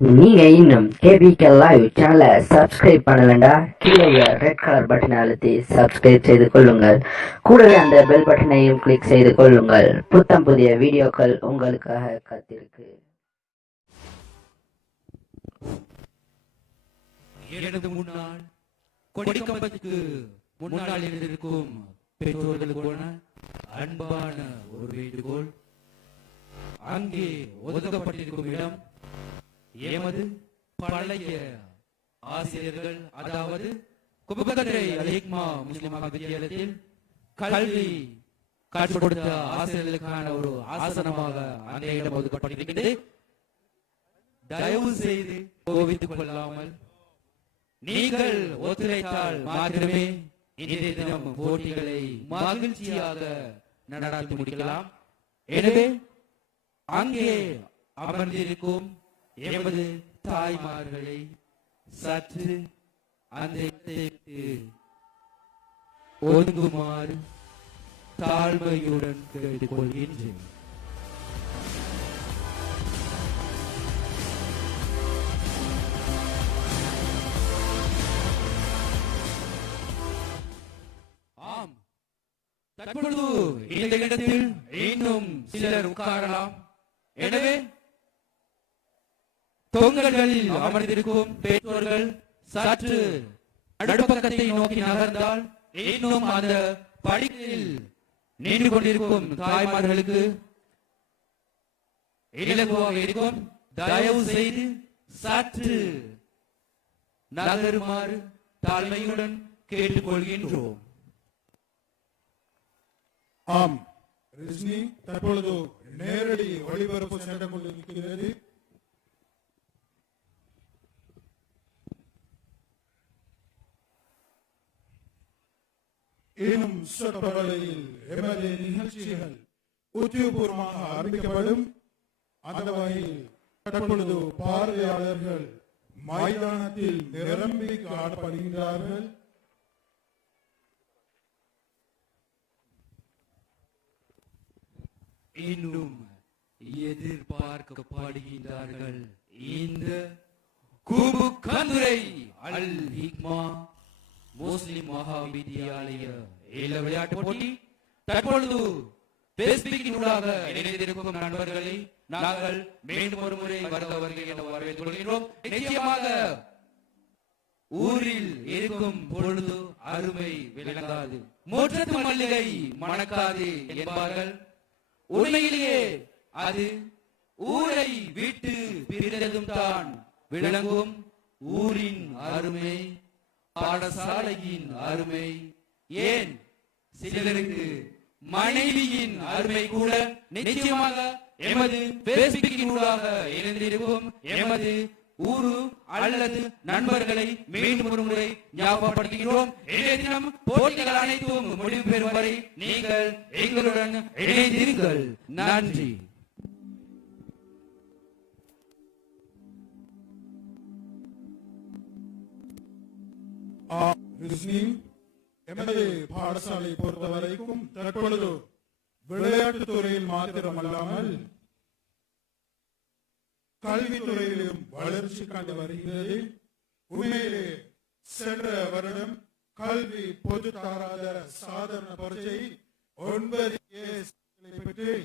நீங்க இன்னும் KPK live சேனலை சப்ஸ்கிரைப் பண்ணலண்டா கீழே ரெட் கலர் பட்டனை அழுத்தி சப்ஸ்கிரைப் செய்து கொள்ளுங்கள். கூடவே அந்த பெல் பட்டனையும் கிளிக் செய்து கொள்ளுங்கள். புத்தம் புதிய வீடியோக்கள் உங்களுக்காக காத்திருக்கு. எனது முன்னாள் கொடிக்கம்பத்துக்கு முன்னால் இருக்கும் பெற்றோர்களுக்கான அன்பான ஒரு வேண்டுகோள். அங்கே ஒதுக்கப்பட்டிருக்கும் இடம் எமது பழைய ஆசிரியர்கள், அதாவது குபகரை அல்-ஹிக்மா முஸ்லிம் வித்தியாலயத்தில் கல்வி கற்றுக் கொடுத்த ஆசிரியர்களுக்கான ஒரு ஆசனமாக அந்த இடம் ஒதுக்கப்பட்டிருக்கிறது. தயவு செய்து கோவித்துக் கொள்ளாமல் நீங்கள் ஒத்துழைத்தால் மாத்திரமே இன்றைய தினம் போட்டிகளை மகிழ்ச்சியாக நடத்தி முடிக்கலாம். எனவே அங்கே அமர்ந்திருக்கும் எமது தாய்மார்களை சற்று அந்த இடத்திற்கு ஒதுங்குமாறு தாழ்மையுடன் கேட்டுக்கொள்கின்றேன். ஆம், தற்பொழுது இந்த இடத்தில் இன்னும் சிலர் உட்காரலாம். எனவே தொங்கல்களில் அமர்ந்திருக்கும் பெற்றோர்கள் சற்று நடுப்பக்கத்தை நோக்கி நகர்ந்தால் இன்னும் அந்த படிகளில் நின்று கொண்டிருக்கும் தாய்மார்களுக்கு இலகுவாக இருக்கும். தயவு செய்து சற்று நகருமாறு தாழ்மையுடன் கேட்டுக்கொள்கின்றோம். ஆம், ரிஷ்னி தற்பொழுது நேரடி ஒளிபரப்பு சென்று கொண்டிருக்கிறது. இன்னும் சொற்பொழிவில் எமது நிகழ்ச்சிகள் உத்தியோகபூர்வமாக ஆரம்பிக்கப்படும். அந்த வகையில் தற்பொழுது பார்வையாளர்கள் மைதானத்தில் நிரம்பி காணப்படுகின்றார்கள். இன்னும் எதிர்பார்க்கப்படுகின்றார்கள் இந்த குபுகந்துரை அல்-ஹிக்மா முஸ்லிம் மகாவித்யாலய இள விளையாட்டு போட்டி. தற்பொழுது பேஸ்புக்கினூடாக இணைந்திருக்கும் நண்பர்களை நாங்கள் மீண்டும் ஒரு முறை வருகிறவர்கள் என வரவேற்றுக் கொள்கிறோம். நிச்சயமாக ஊரில் இருக்கும் பொழுது அருமை விளங்காது, முற்றத்து மல்லிகை மணக்காது என்பார்கள். உண்மையிலேயே அது ஊரை விட்டு பிரிந்ததும் தான் விளங்கும். ஊரின் அருமை, பாடசாலையின் அருமை, ஏன் சிலருக்கு மனைவியின் அருமை கூட நிச்சயமாக எமது பேஸ்புக்கினூடாக இணைந்திருக்கும் எமது ஊரு அல்லது நண்பர்களை மீண்டும் ஒரு முறை ஞாபகப்படுத்துகிறோம். இன்றைய தினம் போட்டிகள் அனைத்தும் முடிவு பெறும் வரை நீங்கள் எங்களுடன் இணைந்திருங்கள். நன்றி. எமது பாடசாலை பொறுத்தவரைக்கும் தற்பொழுது விளையாட்டு துறையில் மாத்திரமல்லாமல் கல்வித்துறையிலும் வளர்ச்சி கண்டு வருகிறது. உண்மையிலே சென்ற வருடம் கல்வி பொது தராதர சாதாரண பரீட்சை 9 பெற்று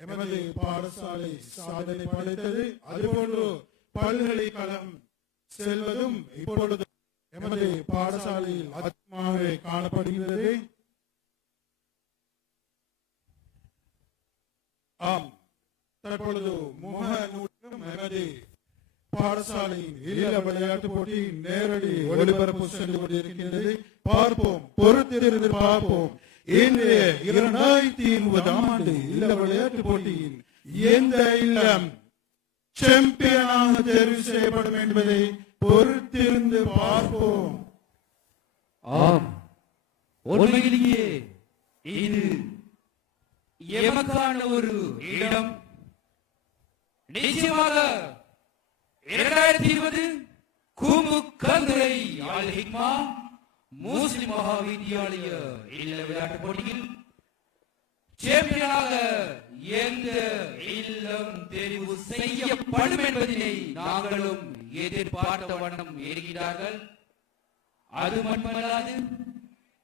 எமது பாடசாலை சாதனை படைத்தது. அதுபோன்று பல்கலைக்கழகம் செல்வதும் இப்பொழுது எமது பாடசாலையில் அதிகமாக காணப்படுகிறது. ஆம், தற்பொழுது முகநூலும் எமது பாடசாலையின் இள விளையாட்டு போட்டி நேரடி ஒளிபரப்பு சென்று கொண்டிருக்கிறது. பார்ப்போம், பொறுத்திருந்து பார்ப்போம். இன்றைய 2020 ஆண்டு இள விளையாட்டு போட்டியில் எந்த இல்லம் சாம்பியனாக தேர்வு செய்யப்படும் என்பதை பொறுத்திருந்து பார்ப்போம். ஆம், உண்மையிலேயே இது எமக்கான ஒரு இடம். நிச்சயமாக 2020 குபுகந்துரை அல்-ஹிக்மா முஸ்லிம் மகாவித்யாலய இள விளையாட்டு போட்டியில் சாம்பியனாக எந்த இல்லம் தெரிவு செய்யப்படும் என்பதனை நாங்களும் எதிர்பார்த்த வண்ணம் இருக்கிறார்கள். அது மட்டுமல்லாது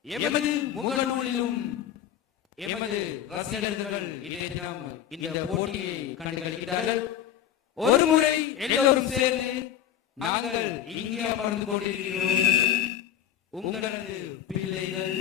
எமது முகநூலிலும் எமது ரசிகர்கள் இன்றைய தினம் இந்த போட்டியை கண்டுகளிக்கிறார்கள். ஒரு முறை எல்லோரும் சேர்ந்து நாங்கள் இங்கே அமர்ந்து கொண்டிருக்கிறோம். உங்களது பிள்ளைகள்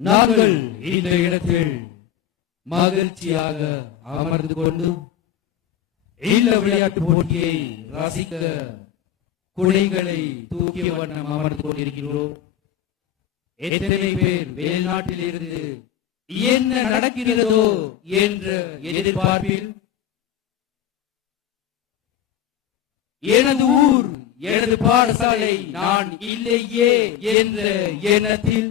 நாங்கள் இந்த இடத்தில் மகிழ்ச்சியாக அமர்ந்து கொண்டு இல்ல விளையாட்டு போட்டியை ரசிக்க குடைகளை தூக்கிய வண்ணம் அமர்ந்து கொண்டிருக்கிறோம். எத்தனை பேர் வெளிநாட்டில் இருந்து என்ன நடக்கிறதோ என்ற எதிர்பார்ப்பில் எனது ஊர் எனது பாடசாலை நான் இல்லையே என்ற எண்ணத்தில்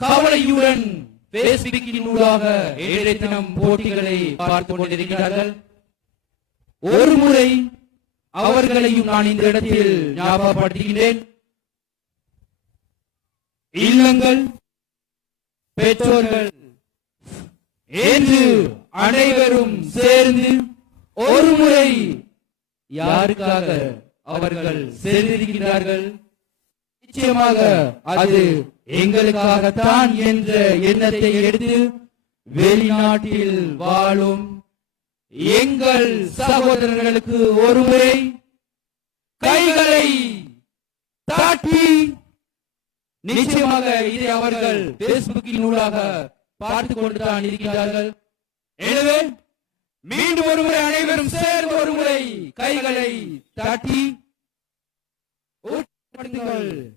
கவலையுடன் பேஸ்புக்கின் ஊடாக இன்றைய தினம் போட்டிகளை பார்த்துக் கொண்டிருக்கிறார்கள். ஒரு முறை அவர்களையும் நான் இந்த இடத்தில் ஞாபகப்படுத்துகிறேன். இல்லங்கள், பெற்றோர்கள் என்று அனைவரும் சேர்ந்து ஒரு முறை யாருக்காக அவர்கள் சேர்ந்திருக்கிறார்கள், நிச்சயமாக அது எங்களுக்காகத்தான் என்ற எண்ணத்தை எடுத்து வெளிநாட்டில் வாழும் எங்கள் சகோதரர்களுக்கு ஒருமுறை கைகளை தாட்டி நிச்சயமாக இதை அவர்கள் பேஸ்புக்கின் ஊடாக பார்த்துக் கொண்டுதான் இருக்கிறார்கள். எனவே மீண்டும் ஒருமுறை அனைவரும் சேர்ந்து ஒருமுறை கைகளை தாட்டி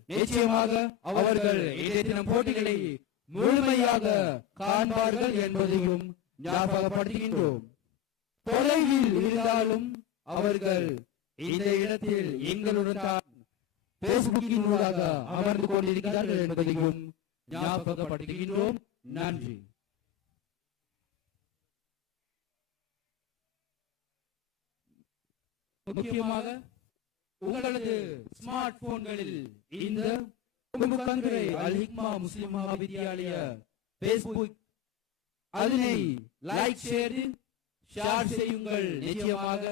நிச்சயமாக அவர்கள் இன்றைய தினம் போட்டிகளை முழுமையாக காண்பார்கள் என்பதையும் ஞாபகப்படுத்துகின்றோம். தொலைவில் இருந்தாலும் அவர்கள் இந்த இடத்தில் எங்களுடன் தான் பேஸ்புக்கின் ஊடாக அமர்ந்து கொண்டிருக்கிறார்கள் என்பதையும் ஞாபகப்படுத்துகின்றோம். நன்றி. முக்கியமாக உங்களது ஸ்மார்ட் போன்களில் இந்த குமுக்கந்துரை அல் ஹிக்மா முஸ்லிம் மகாவித்யாலய பேஸ்புக் அதனை லைக் ஷேர் செய்யுங்கள். நிச்சயமாக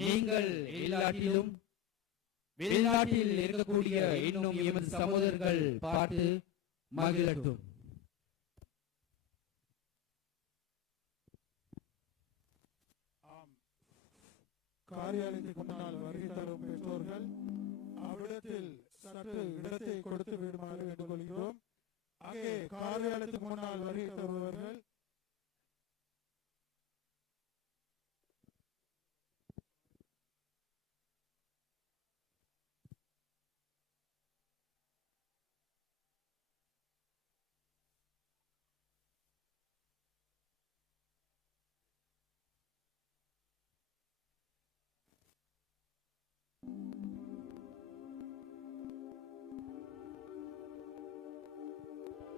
நீங்கள் எல்லாத்திலும் வெளிநாட்டில் இருக்கக்கூடிய இன்னும் எமது சகோதரர்கள் பார்த்து மகிழட்டும். காரியாலயத்துக்கு முன்னால் வருகை தரும் பெற்றோர்கள் அவ்விடத்தில் சற்று இடத்தை கொடுத்து விடுமாறு கேட்டுக்கொள்கிறோம். அங்கே காரியாலயத்துக்கு முன்னால் வருகை தருபவர்கள்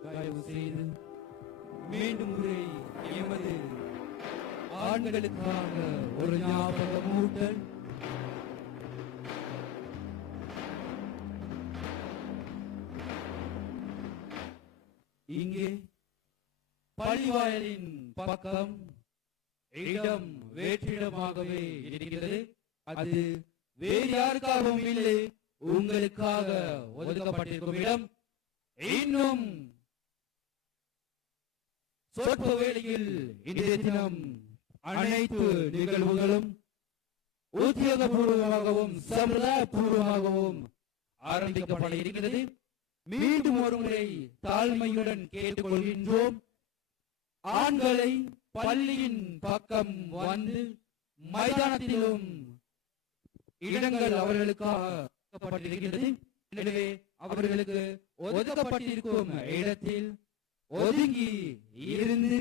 தயவு செய்து மீண்டும் முறை எமது ஆண்களுக்காக ஒரு ஞாபகமூட்டல். இங்கே பள்ளிவாயலின் பக்கம் இடம் வேற்றிடமாகவே இருக்கிறது. அது வேறு யாருக்காகவும் இல்லை, உங்களுக்காக ஒதுக்கப்பட்டிருக்கும் இடம். இன்னும் சொற்ப வேளையில் இன்றைய தினம் அனைத்து நிகழ்வுகளும் உத்தியோகபூர்வமாகவும் சம்பிரதாய பூர்வமாகவும் ஆரம்பிக்கப்பட இருக்கிறது. மீண்டும் ஒரு முறை தாழ்மையுடன் கேட்டுக்கொள்கின்றோம். ஆண்களை பள்ளியின் பக்கம் வந்து மைதானத்திலும் இடங்கள் அவர்களுக்காக ஒதுக்கப்பட்டிருக்கிறது. எனவே அவர்களுக்கு ஒதுக்கப்பட்டிருக்கும் இடத்தில் ஒதுங்கி இருந்து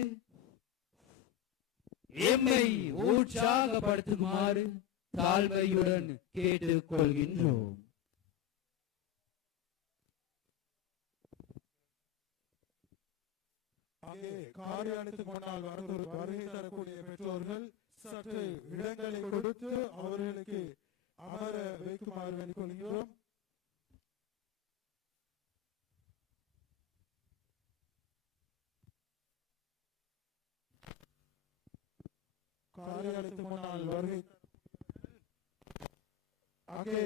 எம்மை உற்சாகப்படுத்துமாறு தாழ்மையுடன் கேட்டுக்கொள்கின்றோம். அங்கே காரியாலயத்துக்கு முன்னால் வருகை தரக்கூடிய பெற்றோர்கள் சற்று இடங்களை கொடுத்து அவர்களுக்கு அமர வைக்குமாறு வேண்டிக் கொள்கிறோம். காரியாலயத்துக்கு முன்னால் வருகை அங்கே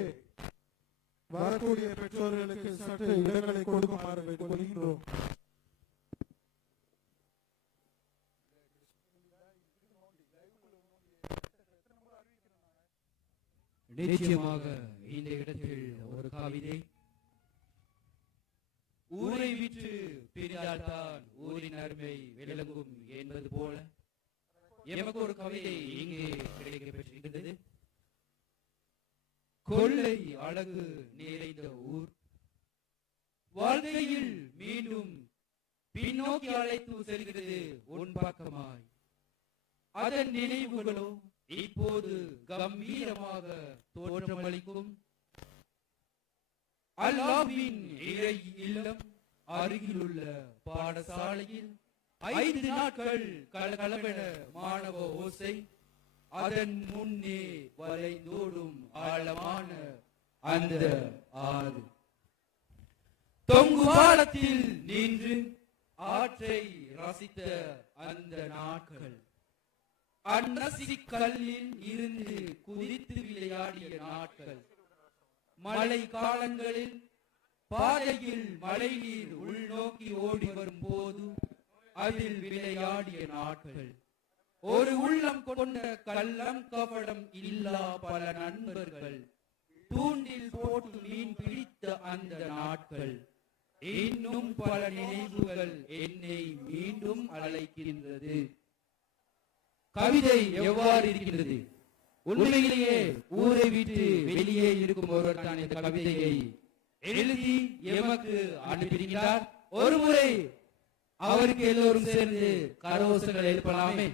வரக்கூடிய பெற்றோர்களுக்கு சற்று இடங்களை கொடுக்குமாறு வேண்டிக் கொள்கிறோம். நிச்சயமாக இந்த இடத்தில் ஒரு கவிதை, ஊரை விட்டு பிரிந்தால்தான் ஊரின் அருமை விளங்கும் என்பது போல எமக்கு ஒரு கவிதை இங்கே கிடைக்கப்பெற்றிருக்கிறது. கொள்ளை அழகு நிறைந்த ஊர், வாழ்க்கையில் மீண்டும் பின்னோக்கி அழைத்து செல்கிறது உன் பக்கமாய். அதன் நினைவுகளோ இப்போது கம்பீரமாக தோற்றமளிக்கும். அல்லாஹ்வின் இறை இல்லம் அருகிலுள்ள பாடசாலையில் 5 நாட்கள் கலகலவென மாணவ ஓசை, அதன் முன்னே வளைந்தோடும் ஆழமான அந்த ஆறு. தொங்கு பாலத்தில் நின்று ஆற்றை ரசித்த அந்த நாட்கள், அந்நசி கல்லில் இருந்து குதித்து விளையாடிய நாட்கள், மழை காலங்களில் பாதையில் மழை நீர் உள்நோக்கி ஓடி வரும் போது அதில் விளையாடிய நாட்கள், ஒரு உள்ளம் கொண்ட கள்ளம் கபடம் இல்லா பல நண்பர்கள் தூண்டில் போட்டு மீன் பிடித்த அந்த நாட்கள். இன்னும் பல நினைவுகள் என்னை மீண்டும் அழைக்கின்றது. கவிதை எவ்வாறு இருக்கின்றது? உண்மையிலேயே ஊரை விட்டு வெளியே இருக்கும் ஒருவர் தான் இந்த கவிதையை எழுதி எமக்கு அனுப்பியிருக்கிறார். ஒரு முறை அவருக்கு எல்லோரும் சேர்ந்து கரகோஷங்கள் எழுப்பலாமே.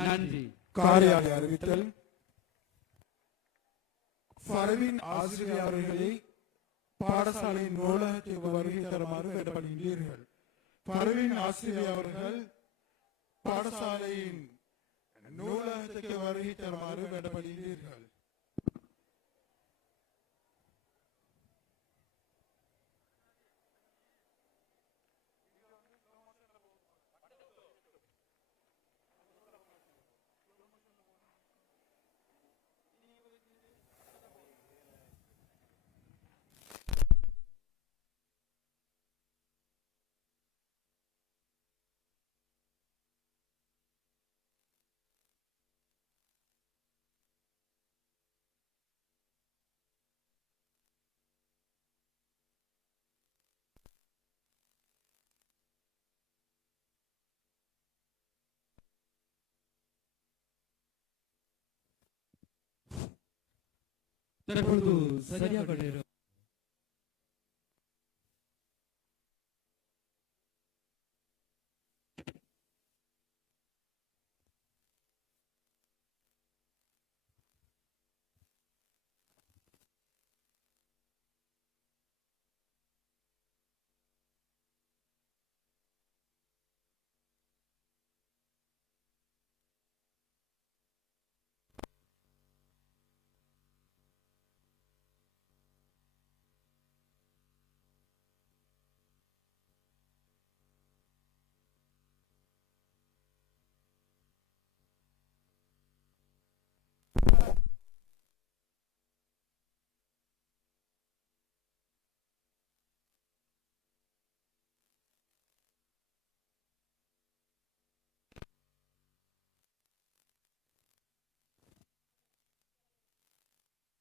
நன்றி. காரியாலய அறிவித்தல். ஃபர்வின் ஆசிரியர் அவர்களை பாடசாலையின் நூலகத்திற்கு வருகை தருமாறு வேண்டப்படுகின்றீர்கள். ஃபர்வின் ஆசிரியர் அவர்கள் பாடசாலையின் நூலகத்துக்கு வருகை தருமாறு வேண்டப்படுகிறீர்கள். தற்பொழுது சரியாக நேரம்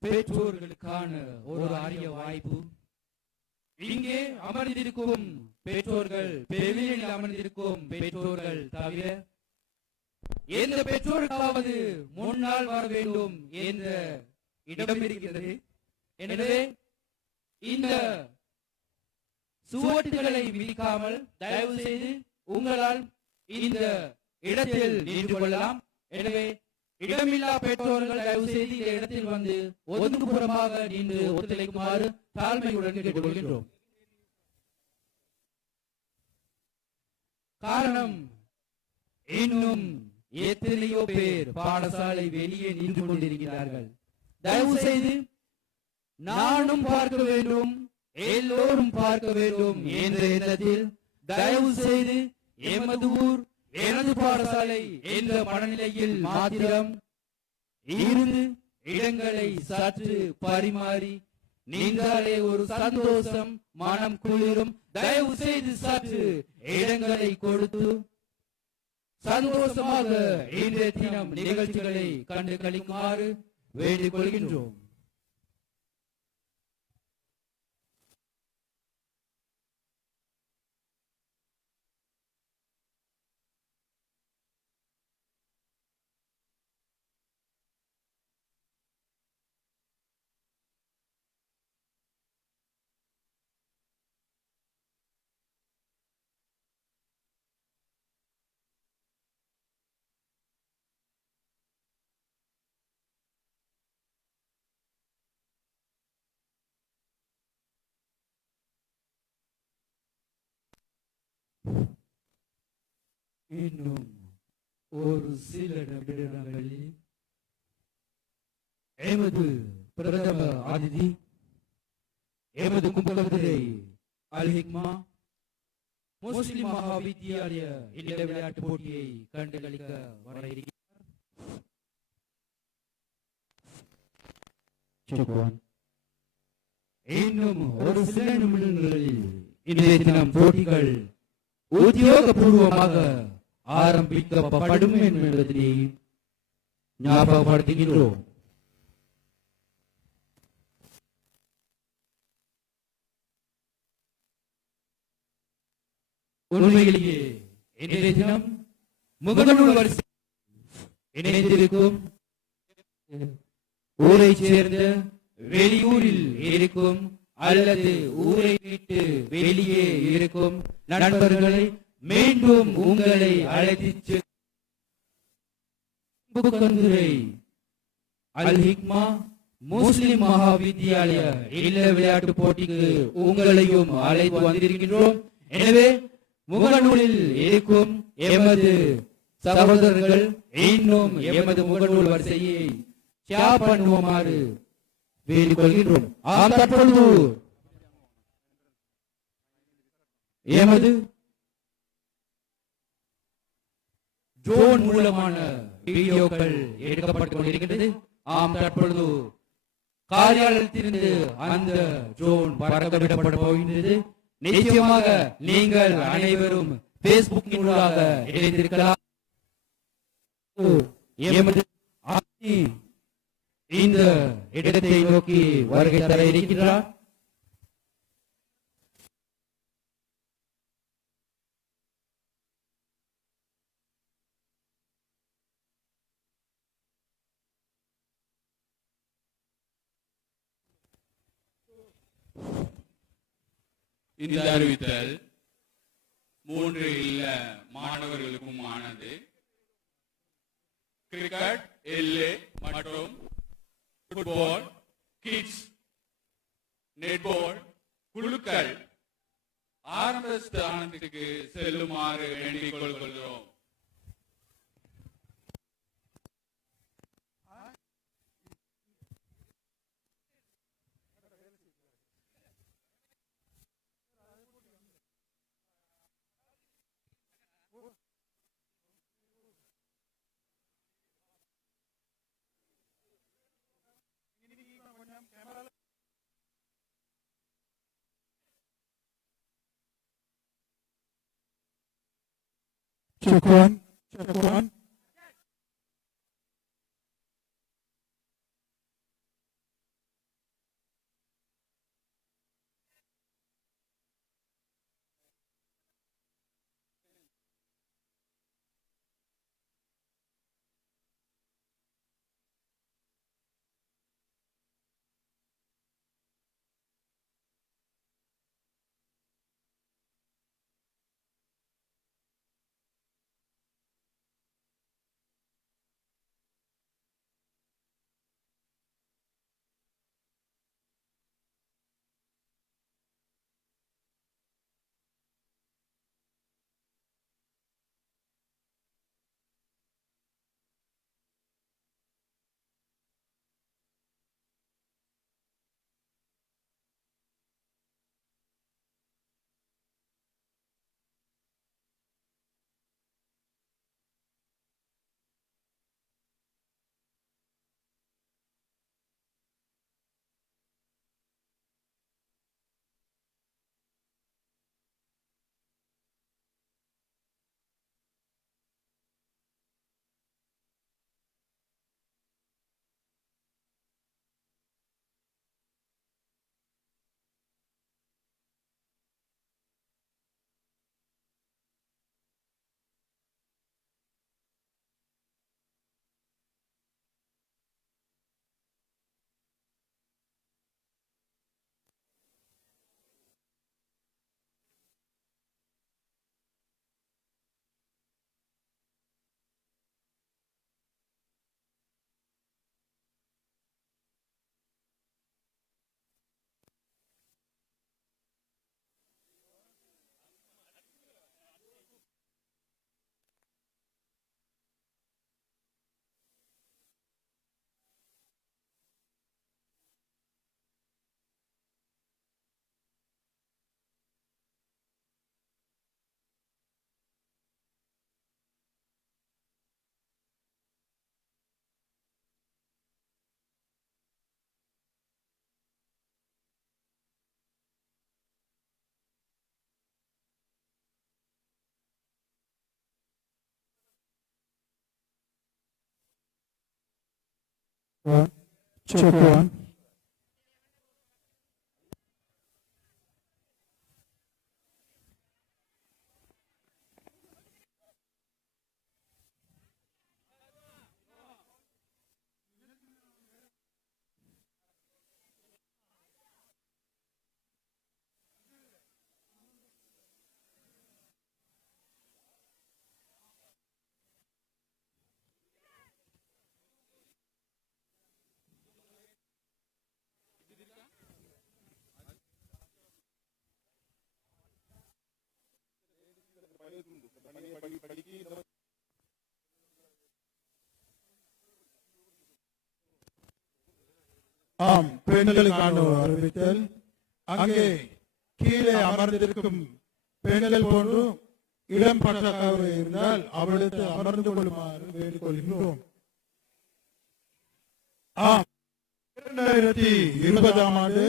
பெற்றோர்களுக்கான ஒரு அரிய வாய்ப்பு. இங்கே அமர்ந்திருக்கும் பெற்றோர்கள், வெளியில் அமர்ந்திருக்கும் பெற்றோர்கள் தவிர எந்த பெற்றோருக்காவது முன்னால் வர வேண்டும் என்ற இடம் இருக்கிறது. எனவே இந்த சுவட்டுகளை மிதிக்காமல் தயவு செய்து உங்களால் இந்த இடத்தில் நின்று கொள்ளலாம். எனவே இடமில்லா பெற்றோர்கள் தயவு செய்து இந்த இடத்தில் வந்து ஒதுங்குப்புறமாக நின்று ஒத்துழைக்குமாறு தாழ்மையுடன் கேட்டுக்கொள்கின்றோம். காரணம் இன்னும் எத்தனையோ பேர் பாடசாலை வெளியே நின்று கொண்டிருக்கிறார்கள். தயவு செய்து நானும் பார்க்க வேண்டும், எல்லோரும் பார்க்க வேண்டும் என்ற எண்ணத்தில் தயவு செய்து எமது ஊர் எனது பாடசாலை என்ற மனநிலையில் மாத்திரம் இருந்து இடங்களை சற்று பரிமாறி நீங்களே ஒரு சந்தோஷம், மனம் குளிரும். தயவு செய்து சற்று இடங்களை கொடுத்து சந்தோஷமாக இன்றைய தினம் நிகழ்ச்சிகளை கண்டு கழிக்குமாறு வேண்டிக் கொள்கின்றோம். இன்னும் ஒரு சில நிமிடங்களில் எமது பிரதம அதிதி எமது கும்பகத்துறை அல் ஹிக்மா முஸ்லிம் மகா வித்தியாலய இந்த விளையாட்டு போட்டியை கண்டுகளிக்க வர இருக்கிறார். இன்னும் ஒரு சில நிமிடங்களில் இன்றைய தினம் போட்டிகள் உத்தியோகபூர்வமாக ஆரம்பிக்கப்படும் என்பதை ஞாபகப்படுத்துகின்றோம். உண்மையிலேயே இன்றைய தினம் முகநூல் வரிசை இணைந்திருக்கும் ஊரை சேர்ந்த வெளியூரில் இருக்கும் அல்லது ஊரை விட்டு வெளியே இருக்கும் நண்பர்களை மீண்டும் உங்களை அழைத்து அல் ஹிக்மா முஸ்லிம் மகா வித்தியாலய இல்ல விளையாட்டு போட்டிக்கு உங்களையும் அழைத்து வந்திருக்கின்றோம். எனவே முகநூலில் இருக்கும் எமது சகோதரர்கள் இன்னும் எமது முகநூல் வரிசையை ஷேர் பண்ணுமாறு வேண்டிக் கொள்கின்றோம். தற்பொழுது எமது ட்ரோன் மூலமான வீடியோக்கள் எடுக்கப்பட்டுக் கொண்டிருக்கிறது. தற்பொழுது காரியாலயத்திலிருந்து அந்த ட்ரோன் பறக்க விடப்பட போகின்றது. நிச்சயமாக நீங்கள் அனைவரும் பேஸ்புக் மூலமாக இணைந்திருக்கலாம். எமது இந்த இடத்தை நோக்கி வருகை தர இருக்கிறார். இந்த அறிவித்தல் 3 இல்ல மாணவர்களுக்கும் ஆனது. கிரிக்கெட், எல்ஏ மற்றும் ஃபுட்பால், கிட்ஸ், நெட்பால் குழுக்கள் ஆரம்ப ஸ்தானத்துக்கு செல்லுமாறு வேண்டிக் கொள்கிறோம். Chakwan. One. Check one. ஆம், பெண்களுக்கான ஒரு அறிவித்தல். அங்கே கீழே அமர்ந்திருக்கும் பெண்கள் போன்று இடம் பற்றாக்குறை இருந்தால் அவர்களுக்கு அமர்ந்து கொள்ளுமாறு வேண்டிக்கொள்கின்றோம். ஆம், 2020ஆம் ஆண்டு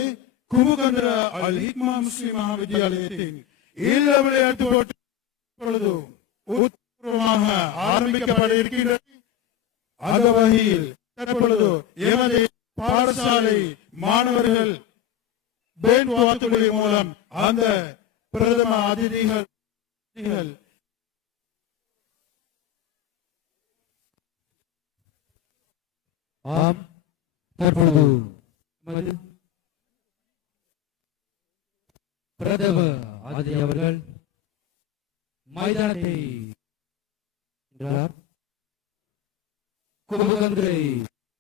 குமுகந்திர அல் ஹிக்மா முஸ்லிம் மகாவித்யாலயத்தின் இல்ல விளையாட்டு போட்டி இப்பொழுது உத்தரமாக ஆரம்பிக்கப்பட இருக்கின்றது. அந்த வகையில் தற்பொழுது எமது பாடசாலை மாணவர்கள் பேண்ட் வாத்துடைய மூலம் அந்த பிரதம அதிதிகள் ஆம், தற்பொழுது நமது பிரதம அதிதி அவர்கள் மைதானத்தை குமுகந்திரை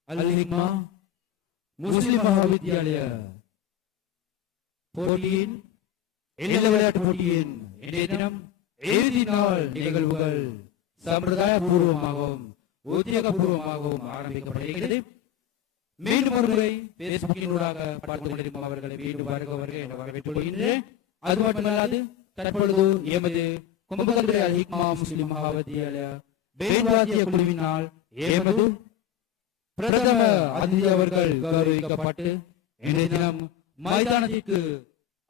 அல் ஹிக்மா முஸ்லிம் மகாவித்யாலய போட்டியின் இள விளையாட்டு போட்டியின் இன்றைய தினம் இறுதி நாள் நிகழ்வுகள் சம்பிரதாய பூர்வமாகவும் உத்தியோகபூர்வமாகவும் ஆரம்பிக்கப்படுகிறது. மீண்டும் ஒரு முறை பேஸ்புக்கினூடாக பார்த்துக் கொண்டிருக்கும் அவர்களை மீண்டும் வருக என வரவேற்றுக் கொள்கின்றேன். அது மட்டுமல்லாது தற்பொழுது எமது குமுகந்திரை அல் ஹிக்மா முஸ்லிம் மகாவித்யாலய பேண்வாத்திய குழுவினால் எமது பிரதம அதிதி அவர்கள் கௌரவிக்கப்பட்டு இன்றைய தினம் மைதானத்திற்கு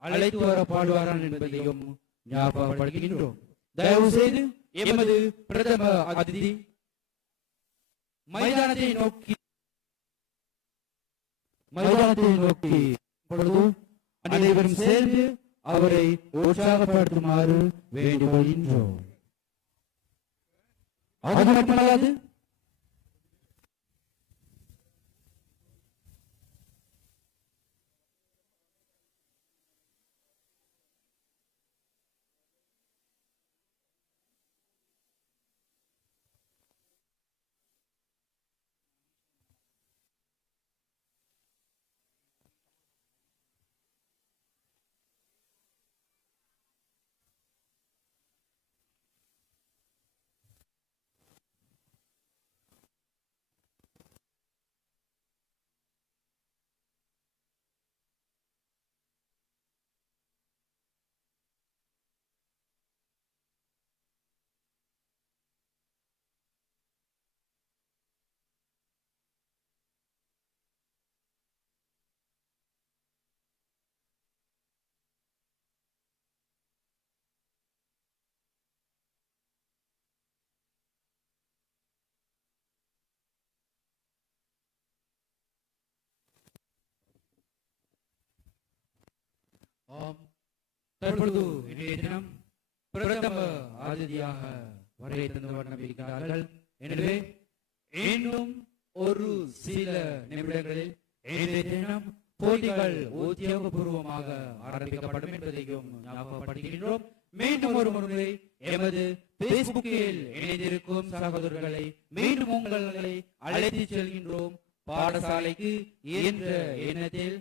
அழைத்து வர பாடுவாரான் என்பதையும் ஞாபகப்படுத்துகின்றோம். தயவு செய்து எமது பிரதம அதிதி மைதானத்தை நோக்கி பொழுது அனைவரும் சேர்ந்து அவரை உற்சாகப்படுத்துமாறு வேண்டுகொள்கின்றோம். அது மட்டுமல்லாது தற்பொழுது இன்றைய தினம் பிரதம அதிதியாக வருகை தந்து வண்ணமிருக்கிறார்கள். எனவே இன்னும் ஒரு சில நிமிடங்களில் இன்றைய தினம் போட்டிகள் உத்தியோகபூர்வமாக ஆரம்பிக்கப்படும் என்பதையும் ஞாபகப்படுத்துகின்றோம். மீண்டும் ஒரு முறை எமது பேஸ்புக்கில் இணைந்திருக்கும் சகோதரர்களை மீண்டும் உங்களை அழைத்து செல்கின்றோம். பாடசாலைக்கு என்ற எண்ணத்தில்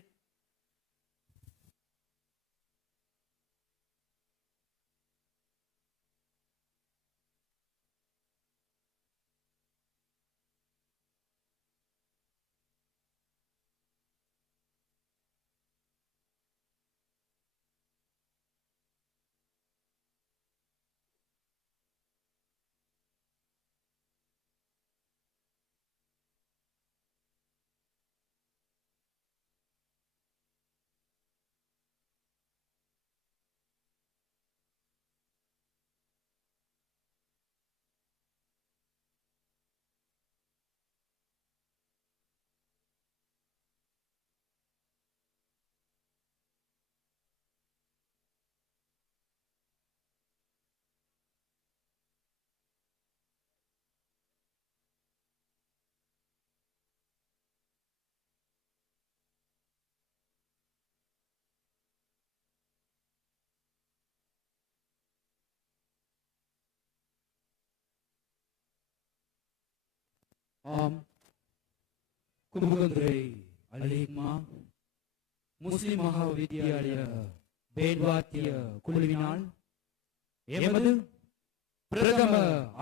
ஆம், குமுகந்துரை அலிமா முஸ்லிம் மகா வித்யாலய பேட்வாத்திய குழுவினால் எமது பிரதம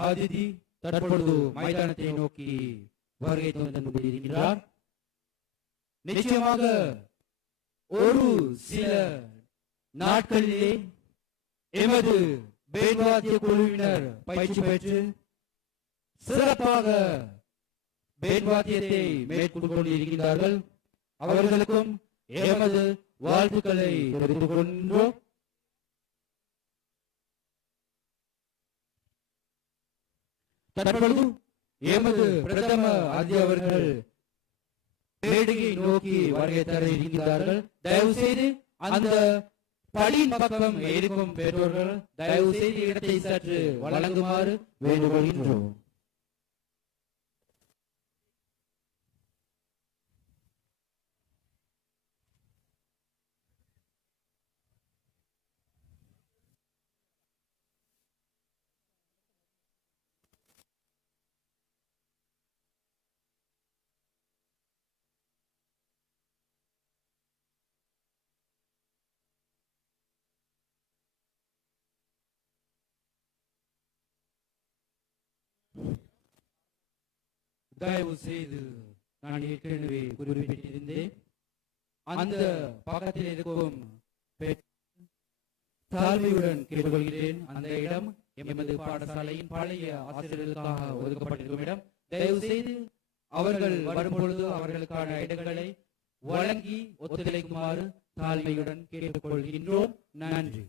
அதிதி தற்பொழுது மைதானத்தை நோக்கி வருகை தந்து கொண்டிருக்கிறார். நிச்சயமாக ஒரு சில நாட்களிலே எமது பேட்வாத்திய குழுவினர் பயிற்சி பெற்று சிறப்பாக பேட்வாத்தியத்தை மேற்கொண்டு கொண்டிருக்கிறார்கள். அவர்களுக்கும் எமது வாழ்த்துக்களை தெரிவித்துக் கொள்கின்றோம். தற்பொழுது எமது பிரதம அதிதி அவர்கள் மேடையை நோக்கி வருகை தர இருக்கிறார்கள். தயவு செய்து அந்த படியின் பக்கம் இருக்கும் பெற்றோர்கள் தயவு செய்து இடத்தை சற்று வழங்குமாறு வேண்டுகொள்கின்றோம். தயவு செய்து நான் ஏற்கனவே குறிப்பிட்டிருந்தேன், அந்த பக்கத்தில் இருக்கும் தாழ்மையுடன் கேட்டுக்கொள்கிறேன். அந்த இடம் எமது பாடசாலையின் பழைய ஆசிரியர்களுக்காக ஒதுக்கப்பட்டிருக்கும் இடம். தயவு செய்து அவர்கள் வரும்பொழுது அவர்களுக்கான இடங்களை வழங்கி ஒத்துழைக்குமாறு தாழ்மையுடன் கேட்டுக்கொள்கின்றோம். நன்றி.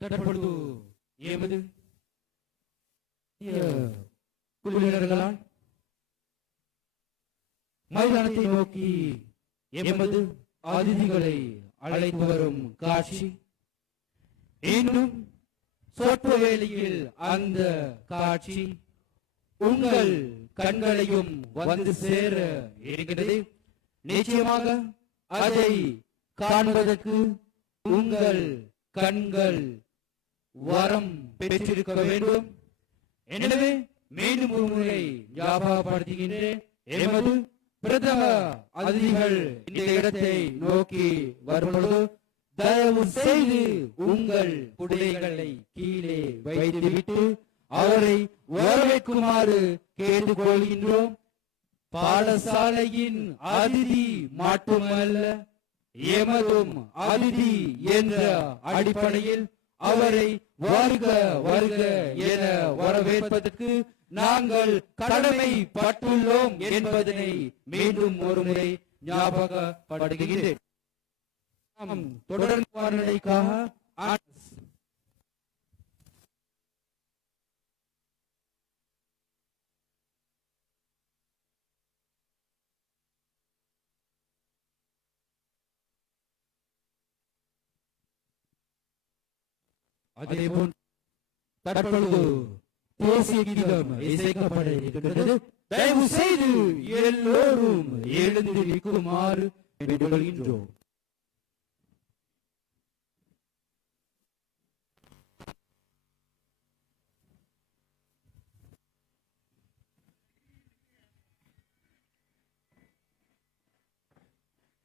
தற்பொழுது எமது குழுவினர்களால் மைதானத்தை நோக்கி எமது அதிதிகளை அழைத்து வரும் காட்சி இன்னும் சொற்ப வேளையில் அந்த காட்சி உங்கள் கண்களையும் வந்து சேர இருக்கிறது. நிச்சயமாக அதை காண்பதற்கு உங்கள் கண்கள் வரம் பெற்றிருக்க வேண்டும். எனவே மீண்டும் ஒரு முறை ஞாபகப்படுத்துகின்றேன், எமது பிரதம அதிதிகள் இந்த இடத்தை நோக்கி வரும்பொழுது தயவு செய்து உங்கள் குடைகளை கீழே வைத்துவிட்டு அவரை வரவேற்குமாறு கேட்டுக்கொள்கின்றோம். பாடசாலையின் அதிதி மட்டுமல்ல, எமதும் அதிதி என்ற அடிப்படையில் அவரை வருக வருக என வரவேற்பதற்கு நாங்கள் கடமைப்பட்டுள்ளோம் என்பதனை மீண்டும் ஒரு முறை ஞாபகப்படுத்துகிறேன். தொடர்ந்து வர்ணனைக்காக அதேபோல் தற்பொழுது தேசிய கீதம் இசைக்கப்பட இருக்கின்றது. தயவு செய்து எல்லோரும் எழுந்து நிற்குமாறு வேண்டுகொள்கின்றோம்.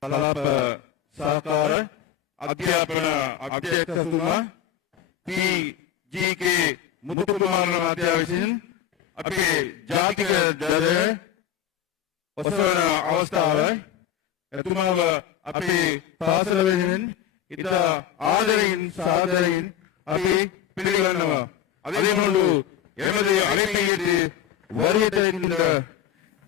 කලාප සහකාර අධ්‍යාපන අධ්‍යක්ෂතුමා පී.ජී.කේ. මුතුකුමාර මහත්තයා විසින් අපේ ජාතික ජලය ඔසවන අවස්ථාවේ එතුමාව අපේ පාසල වෙනුවෙන් ඉතා ආදරයෙන් සාදරයෙන් අපි පිළිගන්නවා. அதேபோன்று எமது அழைப்பையிட்டு வருகை தருகின்ற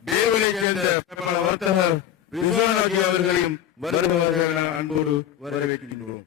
தேவலைச் சேர்ந்த பிரபல வர்த்தகர் ரிஸ்வானாஜி அவர்களையும் வருபவர்கள் என அன்போடு வரவேற்கின்றோம்.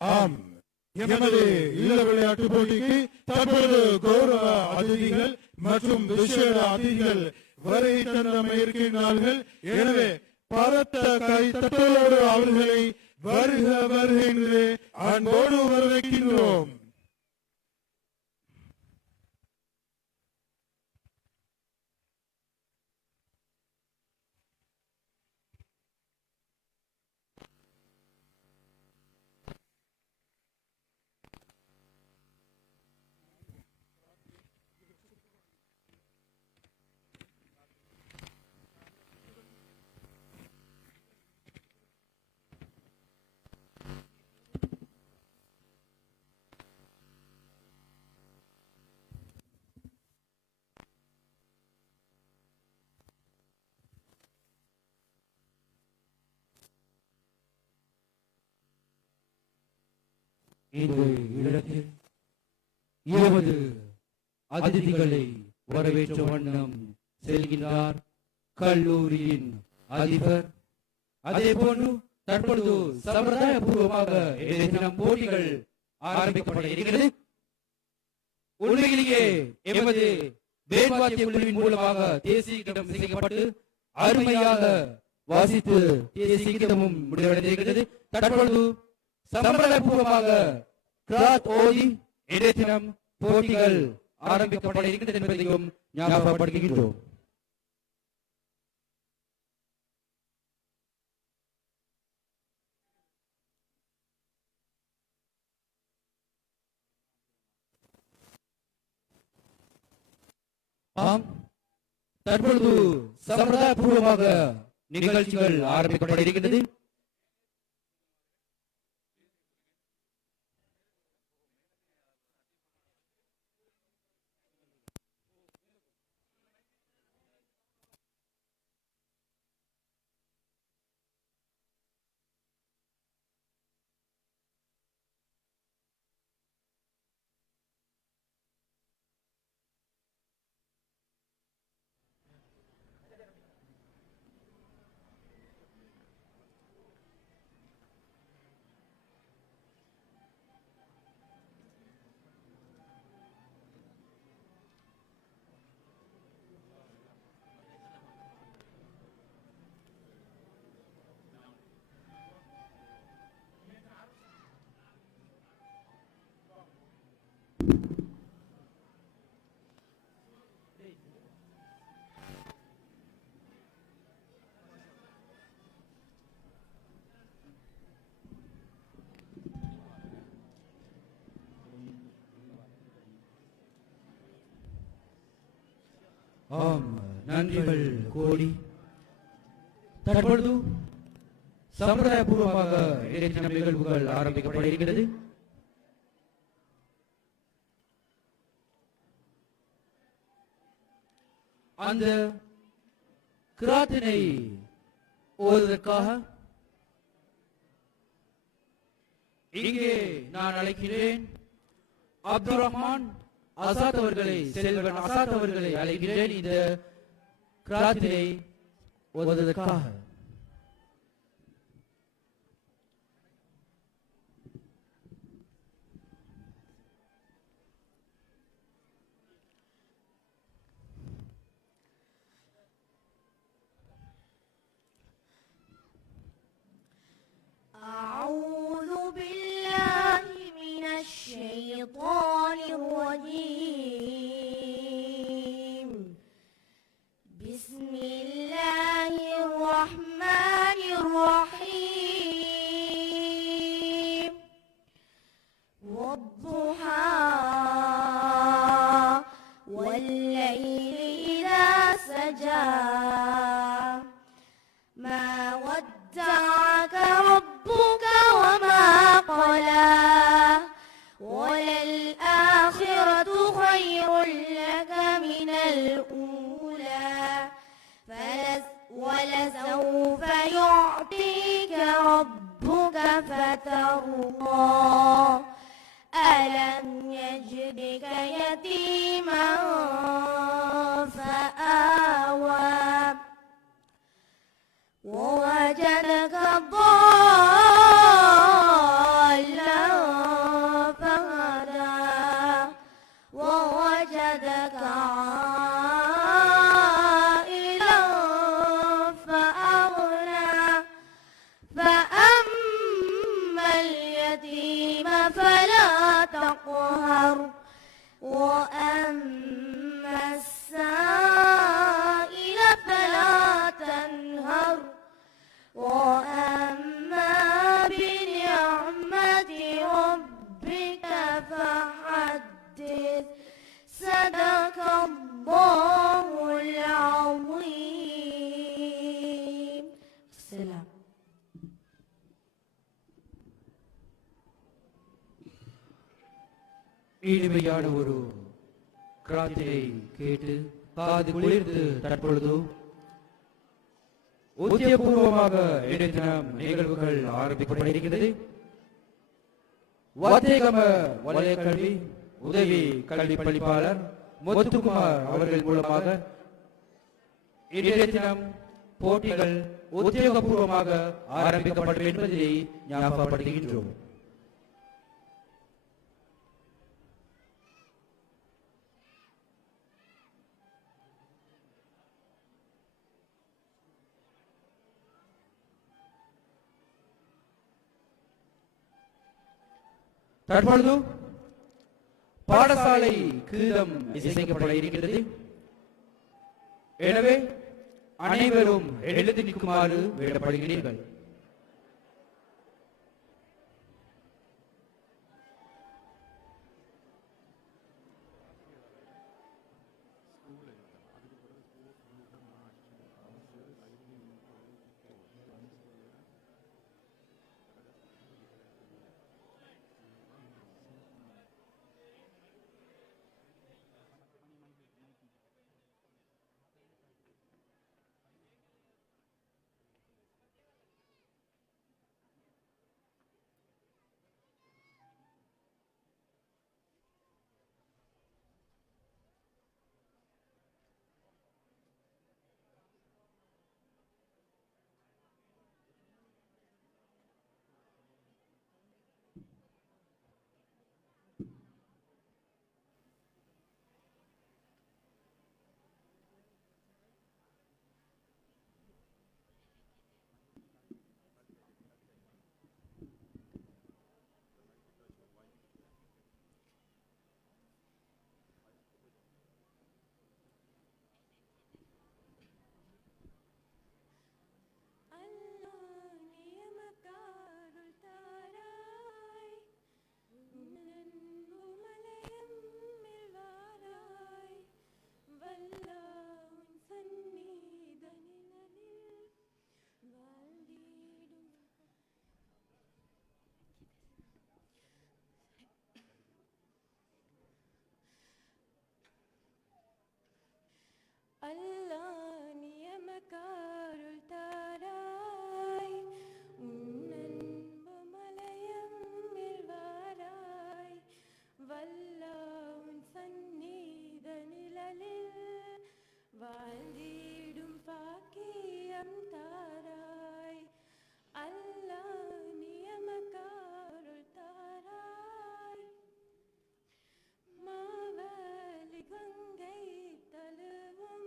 ஆம், எமது ஈழ விளையாட்டு போட்டிக்கு தற்பொழுது கௌரவ அதிதிகள் மற்றும் விசேட அதிதிகள் வருகை தந்தமை இருக்கின்றார்கள். எனவே பலத்த கை தட்டலோடு அவர்களை வருக வருக என்று அன்போடு வரவேற்கின்றோம். இந்த இடத்தில் 20 அதிதிகளை வரவேற்ற வண்ணம் செல்கின்றார் கல்லூரியின் அதிபர். அதே போன்று தற்பொழுது சம்பிரதாய பூர்வமாக தினம் போட்டிகள் ஆரம்பிக்கப்பட இருக்கிறது. உண்மையிலேயே எமது வேட்பாத்திய குழுவின் மூலமாக தேசிய கீதம் இசைக்கப்பட்டு அருமையாக வாசித்து தேசிய கீதமும் முடிவடைந்திருக்கிறது. தற்பொழுது சம்பிரதாய பூர்வமாக கிராத் ஓதி இன்றைய தினம் போட்டிகள் ஆரம்பிக்கப்பட இருக்கிறது என்பதையும் ஞாபகப்படுத்துகின்றோம். ஆம், தற்பொழுது சம்பிரதாய பூர்வமாக நிகழ்ச்சிகள் ஆரம்பிக்கப்பட இருக்கிறது. ஆம், நன்றிகள் கோடி. தற்பொழுது சம்பிரதாய பூர்வமாக இன்றைய தினம் நிகழ்வுகள் ஆரம்பிக்கப்பட இருக்கிறது. அந்த கிராத்தினை ஓதுவதற்காக இங்கே நான் அழைக்கிறேன் அப்துல் ரஹ்மான் ஆசாத் அவர்களை, செல்வன் ஆசாத் அவர்களை அழைக்கிறேன் இந்த கிராத்தினை ஓதுவதற்காக. أعوذ بالله من الشيطان الرجيم. بسم الله الرحمن இனிமையான ஒரு பிரார்த்தனை கேட்டு காது குளிர்ந்து தற்பொழுது உத்தியோகபூர்வமாக இன்றைய தினம் நிகழ்வுகள் ஆரம்பிக்கப்பட இருக்கிறது. வாத்தியகம வலய கல்வி உதவி கல்வி பணிப்பாளர் முத்துக்குமார் அவர்கள் மூலமாக இன்றைய தினம் போட்டிகள் உத்தியோகபூர்வமாக ஆரம்பிக்கப்படும் என்பதை ஞாபகப்படுத்துகின்றோம். தற்பொழுது பாடசாலை கீதம் இசைக்கப்பட இருக்கிறது. எனவே அனைவரும் எழுந்து நிற்குமாறு வேண்டப்படுகிறீர்கள். அல்லாஹ் நியமக்காருள் தாராய் உன் அன்பு மலையம்மில் வாராய் வல்லாஹ் உன் சந்நித நிழலில் வாழ்ந்திடும் பாக்கியம் தாராய் அல்லாஹ் நியமக்காருள் தாராய் மாவலி கங்கை தழுவும்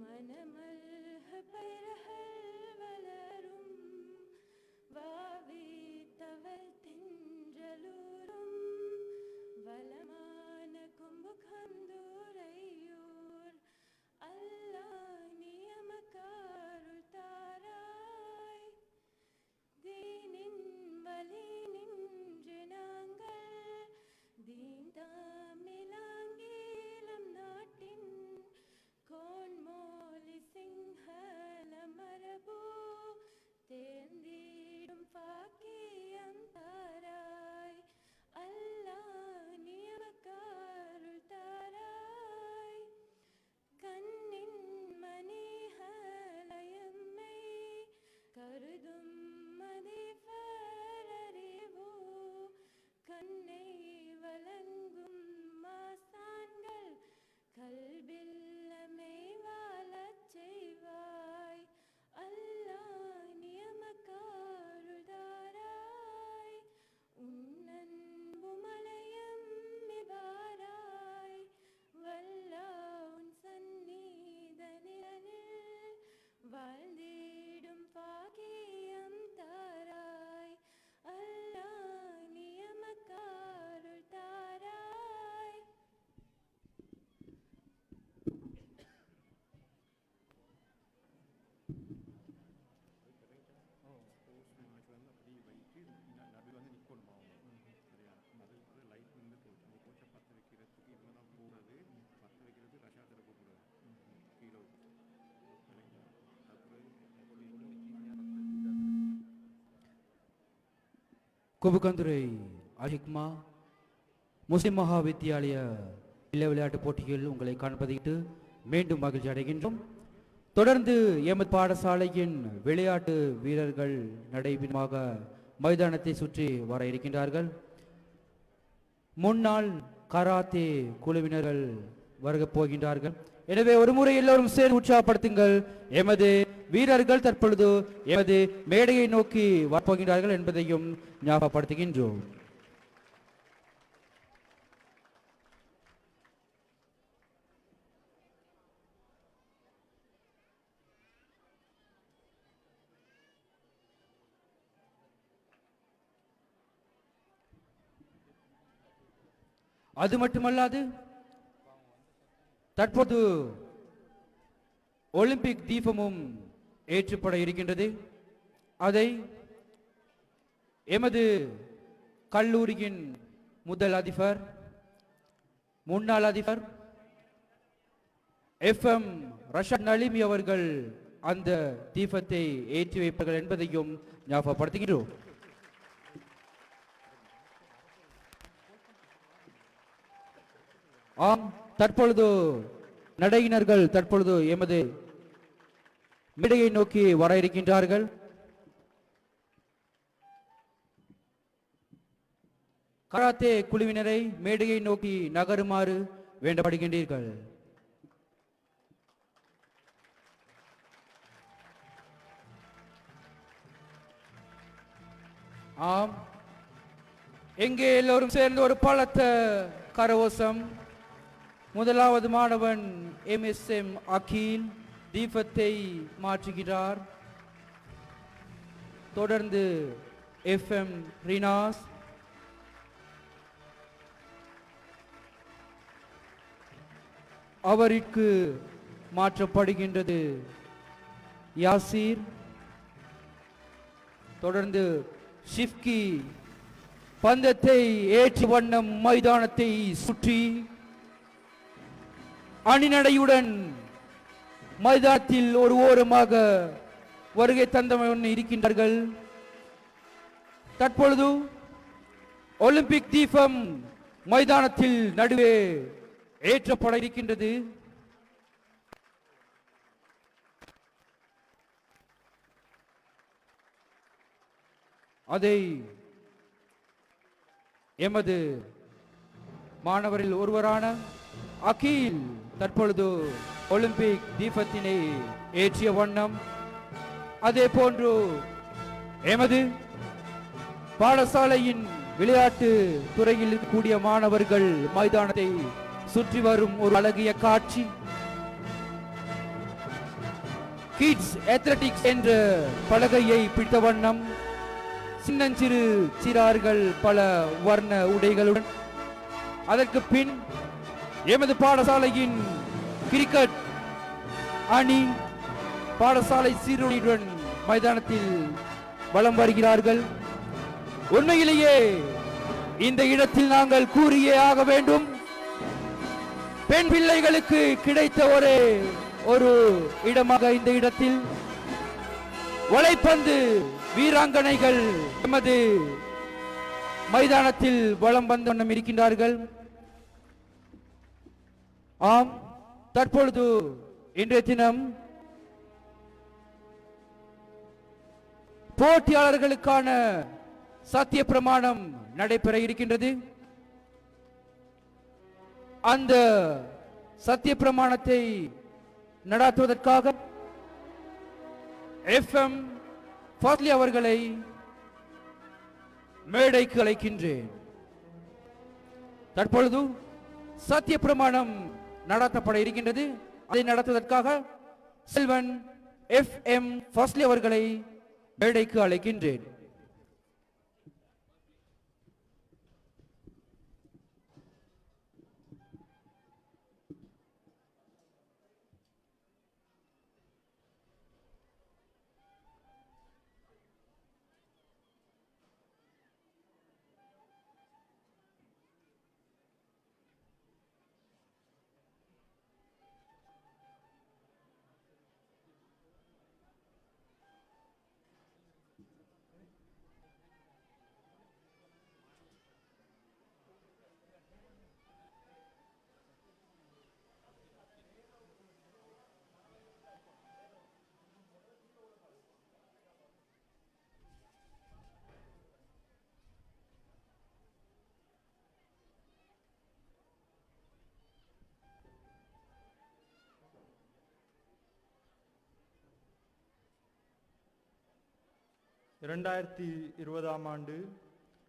மனமல்ஹ பைரஹல் வளரும் வாவி தவல் தென்றலூரும் வளமான கொம்பு கந்தூரையூர் அல்லாஹ் நியமக்காருள் தாராய் தீனின் வழி நின்று நாங்கள் தீன் தமிழாங்கிலம் நாட்டின் கோன்மோலி சிங்கள மரபு தேர்ந்திடும் பாக்கியம் தாராய் அல்லாஹ் நியமக்காருள் தாராய் கண்ணின் மணிஹலயம்மை கருதும் மதிபரறிவு கண்ணை வழங்கும் மாசான்கள் கல்பில்லமை வாழச் செய்வாய் அல்லாஹ் நியமக்காருள் தாராய் உன் அன்பு மலையம்மி வாராய் வல்லாஹ் உன் சந்நித நிழலில் வாழ்ந்திடும் பாக்கியம் தாராய் அல்லாஹ் நியமக்காருள் தாராய் குபுகந்துரை அஹிக்மா முஸ்லிம் மகா வித்தியாலய இல்ல விளையாட்டுப் போட்டியில் உங்களை காண்பதிட்டு மீண்டும் மகிழ்ச்சி அடைகின்றோம். தொடர்ந்து எமது பாடசாலையின் விளையாட்டு வீரர்கள் நடைபெறமாக மைதானத்தை சுற்றி வர இருக்கின்றார்கள். முன்னாள் கராத்தே குழுவினர்கள் வருகப் போகின்றார்கள். எனவே ஒரு முறை எல்லோரும் சேர்ந்து உற்சாகப்படுத்துங்கள். எமது வீரர்கள் தற்பொழுது எமது மேடையை நோக்கி வரப்போகின்றார்கள் என்பதையும் ஞாபகப்படுத்துகின்றோம். அது மட்டுமல்லாது தற்போது ஒலிம்பிக் தீபமும் ஏற்றப்பட இருக்கின்றது. அதை எமது கல்லூரியின் முதல் அதிபர் முன்னாள் அதிபர் FM ரஷாத் நலிமி அவர்கள் அந்த தீபத்தை ஏற்றி வைப்பார்கள் என்பதையும் ஞாபகப்படுத்துகின்றோம். ஆம், தற்பொழுது நடையினர்கள் தற்பொழுது எமது மேடையை நோக்கி வர இருக்கின்றார்கள். கராத்தே குழுவினரை மேடையை நோக்கி நகருமாறு வேண்டப்படுகின்றீர்கள். ஆம், எங்கே எல்லோரும் சேர்ந்து ஒரு பலத்த கரவோசம். முதலாவது மாணவன் MSM அகில் தீபத்தை மாற்றுகிறார். தொடர்ந்து FM ரினாஸ், அவருக்கு மாற்றப்படுகின்றது யாசீர். தொடர்ந்து ஷிப்கி பந்தத்தை ஏற்றி வண்ணம் மைதானத்தை சுற்றி அணிநடையுடன் மைதானத்தில் ஒரு ஓரமாக வருகை தந்தவன் இருக்கின்றார்கள். தற்பொழுது ஒலிம்பிக் தீபம் மைதானத்தில் நடுவே ஏற்றப்பட இருக்கின்றது. அதை எமது மாணவரில் ஒருவரான அகில் தற்பொழுது ஒலிம்பிக் தீபத்தினை ஏற்றிய வண்ணம், அதே போன்று எமது பாடசாலையின் விளையாட்டு துறையில் இருக்கக்கூடிய மாணவர்கள் மைதானத்தை சுற்றி வரும் ஒரு அழகிய காட்சி. கிட்ஸ் அத்லெட்டிக்ஸ் என்ற பலகையை பிடித்த வண்ணம் சின்னஞ்சிறு சிறார்கள் பல வர்ண உடைகளுடன், அதற்கு பின் எமது பாடசாலையின் கிரிக்கெட் அணி பாடசாலை சீருடையுடன் மைதானத்தில் வலம் வருகிறார்கள். உண்மையிலேயே இந்த இடத்தில் நாங்கள் கூறியே ஆக வேண்டும், பெண் பிள்ளைகளுக்கு கிடைத்த ஒரு இடமாக இந்த இடத்தில் வலைப்பந்து வீராங்கனைகள் எமது மைதானத்தில் வலம் வந்து வண்ணம் இருக்கின்றார்கள். ஆம், தற்பொழுது இன்றைய தினம் போட்டியாளர்களுக்கான சத்திய பிரமாணம் நடைபெற இருக்கின்றது. அந்த சத்திய பிரமாணத்தை நடாத்துவதற்காக FM ஃபாஸ்லி அவர்களை மேடைக்கு அழைக்கின்றேன். தற்பொழுது சத்திய பிரமாணம் நடத்தப்பட இருக்கின்றது. அதை நடத்துவதற்காக செல்வன் FM ஃபாஸ்லி அவர்களை மேடைக்கு அழைக்கின்றேன். 2020 ஆண்டு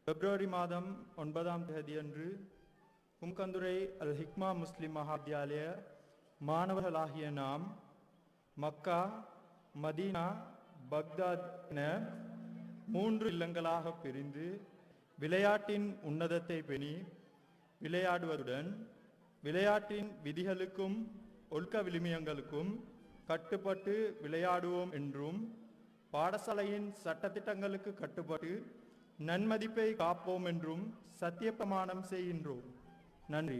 பிப்ரவரி மாதம் 9ஆம் தேதி அன்று கும்கந்துரை அல் ஹிக்மா முஸ்லிம் மகாவித்யாலய மாணவர்களாகிய நாம் மக்கா, மதீனா, பக்தாத் என 3 இல்லங்களாக பிரிந்து விளையாட்டின் உன்னதத்தை பேணி விளையாடுவதுடன் விளையாட்டின் விதிகளுக்கும் ஒழுக்க விழுமியங்களுக்கும் கட்டுப்பட்டு விளையாடுவோம் என்றும் பாடசாலையின் சட்டத்திட்டங்களுக்கு கட்டுப்பட்டு நன்மதிப்பை காப்போம் என்றும் சத்திய பிரமாணம் செய்கின்றோம். நன்றி.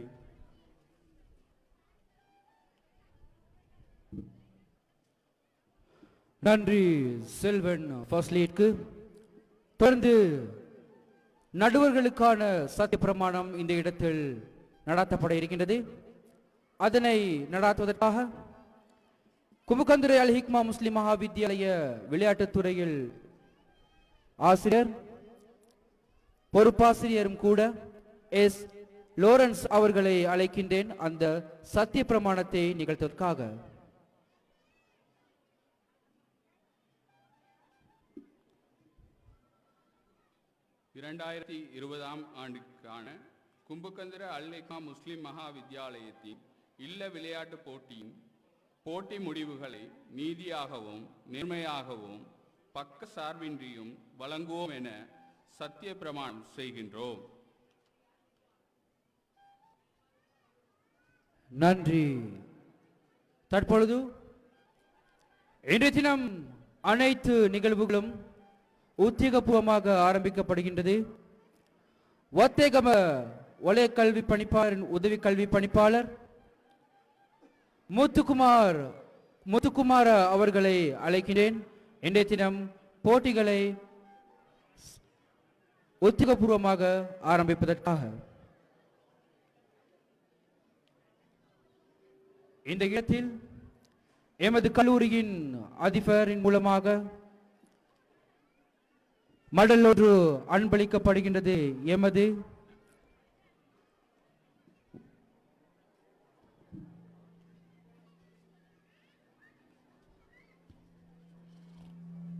நன்றி செல்வன் ஃபர்ஸ்ட்லீட்க்கு. தொடர்ந்து நடுவர்களுக்கான சத்திய பிரமாணம் இந்த இடத்தில் நடாத்தப்பட இருக்கின்றது. அதனை நடாத்துவதற்காக குமுகந்துரை அல் ஹிக்மா முஸ்லிம் மகாவித்யாலய விளையாட்டுத் துறையில் ஆசிரியர் பொறுப்பாசிரியரும் கூட எஸ் லோரன்ஸ் அவர்களை அழைக்கின்றேன் அந்த சத்திய பிரமாணத்தை நிகழ்த்துவதற்காக. இரண்டாயிரத்தி 20ஆம் ஆண்டுக்கான கும்புகந்திர அல் ஹிக்மா முஸ்லிம் மகாவித்யாலயத்தின் இல்ல விளையாட்டு போட்டியின் போட்டி முடிவுகளை நீதியாகவும் நேர்மையாகவும் பக்க சார்பின்றியும் வழங்குவோம் என சத்திய பிரமாணம் செய்கின்றோம். நன்றி. தற்பொழுது இன்றைய தினம் அனைத்து நிகழ்வுகளும் உத்தியோகபூர்வமாக ஆரம்பிக்கப்படுகின்றது. வத்தேகம வலய கல்வி பணிப்பாளரின் உதவி கல்வி பணிப்பாளர் முத்துக்குமார அவர்களை அழைக்கிறேன். இன்றைய தினம் போட்டிகளை உத்தியோகபூர்வமாக ஆரம்பிப்பதற்காக. இந்த இடத்தில் எமது கல்லூரியின் அதிபரின் மூலமாக மடல் ஒன்று அன்பளிக்கப்படுகின்றது. எமது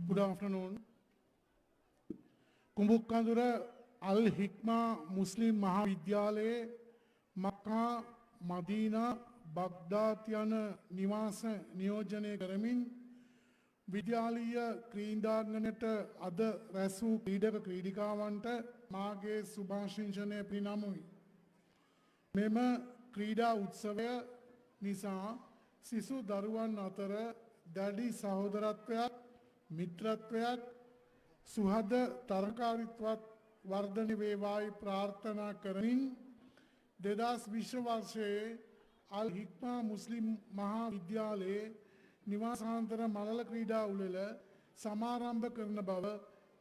Good afternoon. कुंभकंदुर अल हिक्मा मुस्लिम महाविद्यालय मक्का मदीना बगदाद යන නිවාස නියෝජනය කරමින් විද්‍යාලීය ක්‍රීඩාංගණයට අද රැස් වූ ක්‍රීඩක ක්‍රීඩිකාවන්ට මාගේ සුභාශිංසනය පිරිනමමි. මෙම ක්‍රීඩා උත්සවය නිසා සිසු දරුවන් අතර දැඩි සහෝදරත්වයක් මිත්‍රත්වයක් සුහද තරකාරිත්වත් වර්ධනය වේවායි ප්‍රාර්ථනා කරමින් 2020 वर्षයේ අල් හික්මා මුස්ලිම් මහා විද්‍යාලයේ නිවාසාන්තර මලල ක්‍රීඩා උළෙල සමාරම්භ කරන බව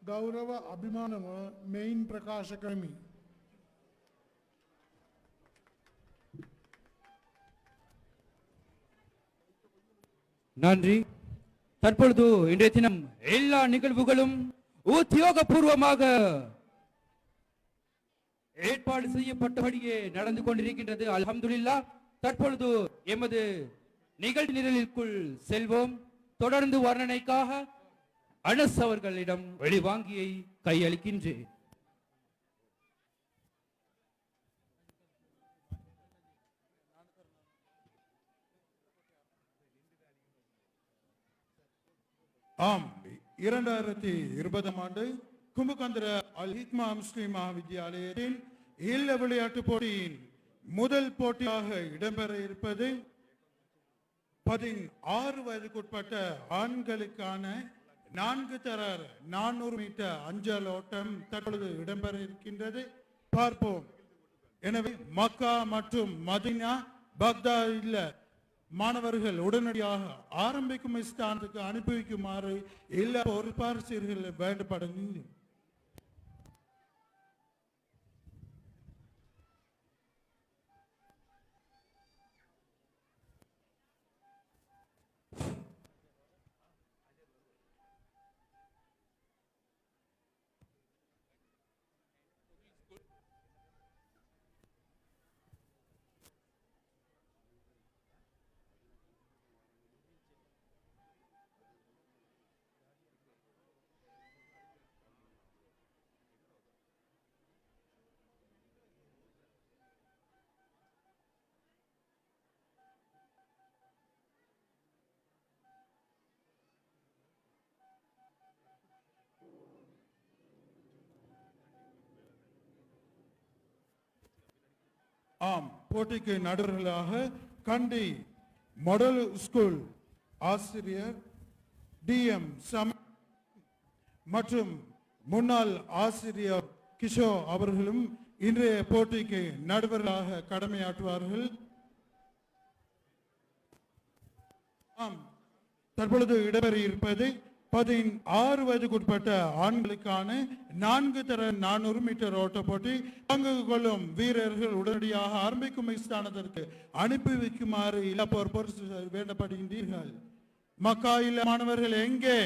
ගෞරව අභිමානව මෙයින් ප්‍රකාශ කරමි. நன்றி. தற்பொழுது இன்றைய தினம் எல்லா நிகழ்வுகளும் உத்தியோகபூர்வமாக ஏற்பாடு செய்யப்பட்டபடியே நடந்து கொண்டிருக்கின்றது. அல்ஹம்துலில்லாஹ். தற்பொழுது எமது நிகழ்ச்சி நிரலிற்குள் செல்வோம். தொடர்ந்து வர்ணனைக்காக அனஸ் அவர்களிடம் வெளிவாங்கியை கையளிக்கின்றேன். ஆம், 2020 ஆண்டு கும்பகந்திர அல் ஹிக்மா முஸ்லிம் மகாவித்யாலயத்தின் இல்ல விளையாட்டு போட்டியின் முதல் போட்டியாக இடம்பெற இருப்பது 16 வயதுக்குட்பட்ட ஆண்களுக்கான 4 தர 400 மீட்டர் அஞ்சல் ஓட்டம் தற்பொழுது இடம்பெற இருக்கின்றது. பார்ப்போம். எனவே மக்கா மற்றும் மதீனா பக்தாதில் மாணவர்கள் உடனடியாக ஆரம்பிக்கும் ஸ்தானத்துக்கு அனுப்பி வைக்குமாறு எல்லா பொறுப்பாசிரியர்கள் வேண்டப்படுகிறது. ஆம், போட்டிக்கு நடுவர்களாக கண்டி மாடல் ஸ்கூல் ஆசிரியர் டிஎம் மற்றும் முன்னாள் ஆசிரியர் கிஷோ அவர்களும் இன்றைய போட்டிக்கு நடுவர்களாக கடமையாற்றுவார்கள். ஆம், தற்பொழுது இடம்பெற இருப்பது 16 வயதுக்குட்பட்ட ஆண்களுக்கான 4 தர 400 மீட்டர் ஓட்ட போட்டி. பங்கு கொள்ளும் வீரர்கள் உடனடியாக ஆரம்பிக்கும் ஸ்தானத்திற்கு அனுப்பி வைக்குமாறு இளப்போர் வேண்டப்படுகின்றீர்கள். மக்கா இல்ல மாணவர்கள் எங்கே?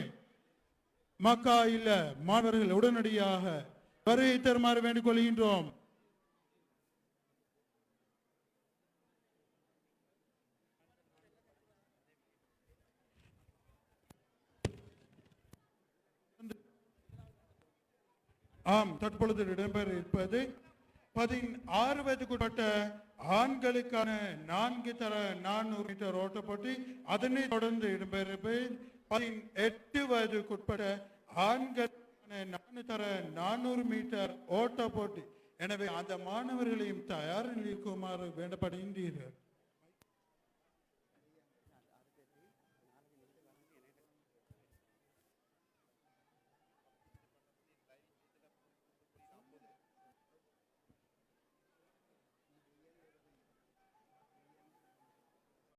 மக்கா இல்ல மாணவர்கள் உடனடியாக வருகை தருமாறு வேண்டிக் கொள்கின்றோம். ஆம், தற்பொழுது இடம்பெற இருப்பது 16 வயதுக்குட்பட்ட ஆண்களுக்கான 4 தர 400 மீட்டர் ஓட்ட போட்டி. அதனை தொடர்ந்து இடம்பெறுவது 18 வயதுக்குட்பட்ட ஆண்களுக்கான 4 தர 400 மீட்டர் ஓட்ட போட்டி. எனவே அந்த மாணவர்களையும் தயார் நிலைக்குமாறு வேண்டப்படுகின்றீர்கள்.